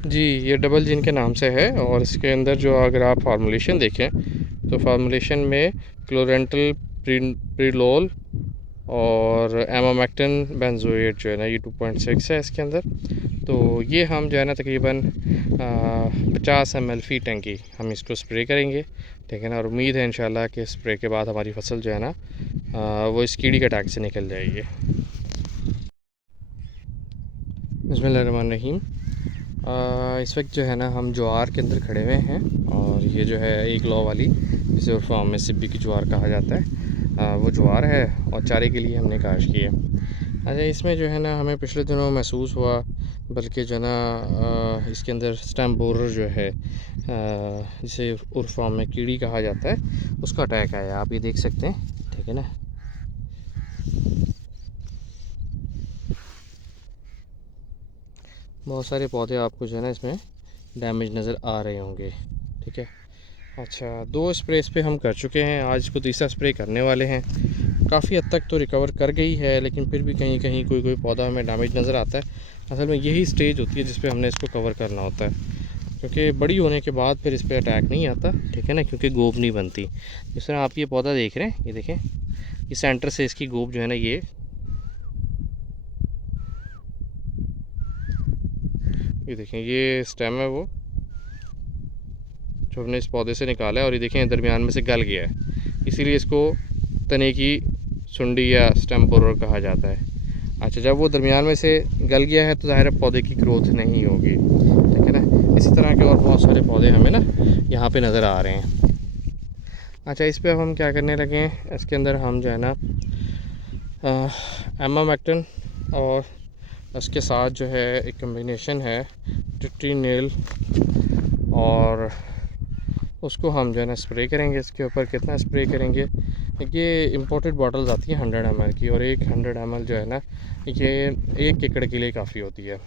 जी, ये डबल जिन के नाम से है और इसके अंदर जो अगर आप फार्मूलेशन देखें तो फार्मूलेशन में क्लोरेंटल प्रिलोल और एमामेक्टिन बेंजोएट जो है ना, ये 2.6 है इसके अंदर। तो ये हम जो है ना तकरीबन 50 ml फ़ी टैंकी हम इसको स्प्रे करेंगे, ठीक है ना। और उम्मीद है इंशाल्लाह कि स्प्रे के बाद हमारी फसल जो है ना वो इस कीड़ी के अटैक से निकल जाएगी। बिस्मिल्लाहिर्रहमानिर्रहीम। इस वक्त जो है ना हम ज्वार के अंदर खड़े हुए हैं और ये जो है एक लौ वाली, जिसे उर्फ में सिब्बी की ज्वार कहा जाता है, वो ज्वार है और चारे के लिए हमने काश की है। अच्छा, इसमें जो है ना हमें पिछले दिनों महसूस हुआ, बल्कि जो है ना इसके अंदर स्टेम बोरर जो है, जिसे उर्फ में कीड़ी कहा जाता है, उसका अटैक आया। आप ये देख सकते हैं, ठीक है ना। बहुत सारे पौधे आपको जो है ना इसमें डैमेज नज़र आ रहे होंगे, ठीक है। अच्छा, 2 स्प्रे इस पे हम कर चुके हैं, आज इसको तीसरा स्प्रे करने वाले हैं। काफ़ी हद तक तो रिकवर कर गई है, लेकिन फिर भी कहीं कहीं कोई कोई पौधा हमें डैमेज नज़र आता है। असल में यही स्टेज होती है जिस पे हमने इसको कवर करना होता है, क्योंकि बड़ी होने के बाद फिर इस पर अटैक नहीं आता, ठीक है ना, क्योंकि गोब नहीं बनती। जिस तरह आप ये पौधा देख रहे हैं, ये देखें, ये सेंटर से इसकी गोब जो है ना, ये देखें, ये स्टेम है वो जो हमने इस पौधे से निकाला है, और ये देखें दरमियान में से गल गया है, इसीलिए इसको तने की सुंडी या स्टेम बोरर कहा जाता है। अच्छा, जब वो दरमियान में से गल गया है तो ज़ाहिर है पौधे की ग्रोथ नहीं होगी, ठीक है ना। इसी तरह के और बहुत सारे पौधे हमें ना यहाँ पे नज़र आ रहे हैं। अच्छा, इस पर हम क्या करने लगे हैं, इसके अंदर हम जो है ना एमामेक्टिन और इसके साथ जो है एक कम्बिनेशन है टिट्रिनेल, और उसको हम जो है ना स्प्रे करेंगे। इसके ऊपर कितना स्प्रे करेंगे, ये इम्पोर्टेड बॉटल्स आती हैं 100 ml की, और एक 100 ml जो है ना ये 1 एकड़ के लिए काफ़ी होती है।